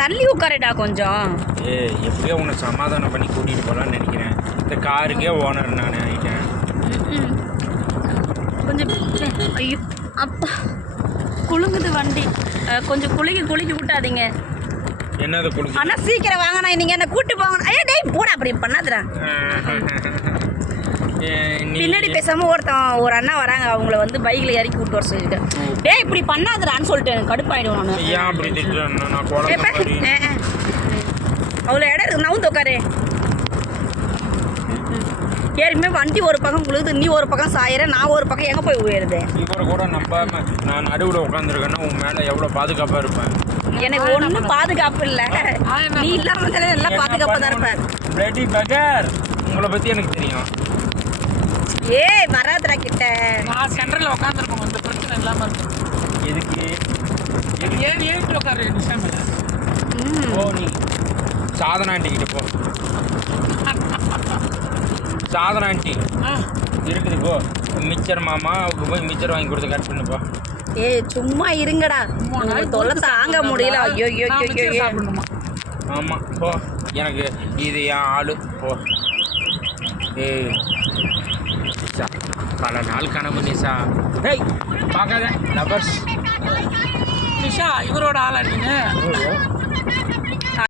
தள்ளி உட்காரடா கொஞ்சம். எப்படியோ உன்னை சமாதானம் பண்ணி கூட்டிகிட்டு போகலான்னு நினைக்கிறேன். இந்த காருக்கே ஓனர் நான் ஆகிட்டேன். கொஞ்சம் ஐயோ அப்பா குலுங்குது வண்டி. கொஞ்சம் குலுக்கி விட்டாதீங்க. என்னது குலுக்கு? ஆனால் சீக்கிரம் வாங்கண்ணா, நீங்கள் என்ன கூப்பிட்டு போங்க. ஐயோ டேய் போட அப்படி பண்ணாதுடா. பின்னாடி பேசாமல் ஒரு அண்ணா வராங்க, அவங்கள வந்து பைக்கில் இறக்கி விட்டு வர சொல்லியிருக்கேன். டேய் இப்படி பண்ணாதுடான்னு சொல்லிட்டு எனக்கு கடுப்பாயிடும். நான் ஏன் அப்படி திட்டுறேன்? அவ்வளோ இடம் இருக்கு, நவுந்து உட்காரு. ஏற்கனவே வண்டி ஒரு பக்கம் குழுது, நீ ஒரு பக்கம் சாயிற, நான் ஒரு பக்கம் எங்கே போய் உயருது? இவரை கூட நம்பாம நான் நடுவில் உட்காந்துருக்கேன்னா உன் மேலே எவ்வளோ பாதுகாப்பாக இருப்பேன். எனக்கு ஒன்றும் பாதுகாப்பு இல்லை, நீ இல்லாமல் எல்லாம் பாதுகாப்பாக தான் இருப்பேன். பிளடி பகர், உங்களை பற்றி எனக்கு தெரியும். ஏய் வராதுடா கிட்ட. நான் சென்டரில் உட்காந்துருக்கோம், இந்த பிரச்சனை இல்லாமல் இருக்கும். எதுக்கு ஏறிட்டு உட்காரு நிஷாமில். ஓ நீ சாதனா ஆண்டிக்கிட்ட போ. சாதனா ஆண்டி இருக்குது போ. மிச்சர் மாமா அவருக்கு போய் மிச்சர் வாங்கி கொடுத்து கட் பண்ணுப்பா. ஏய் சும்மா இருங்கடா, தொல்லை தாங்க முடியல. ஐயோ ஐயோ ஐயோ. ஆமாம் போ, எனக்கு இது என் ஆளு போ. ஏய் நிஷா, பல நாள் கனவு நிஷா. டேய் பார்க்காத லவர்ஸ். நிஷா இவரோட ஆளா நீங்க?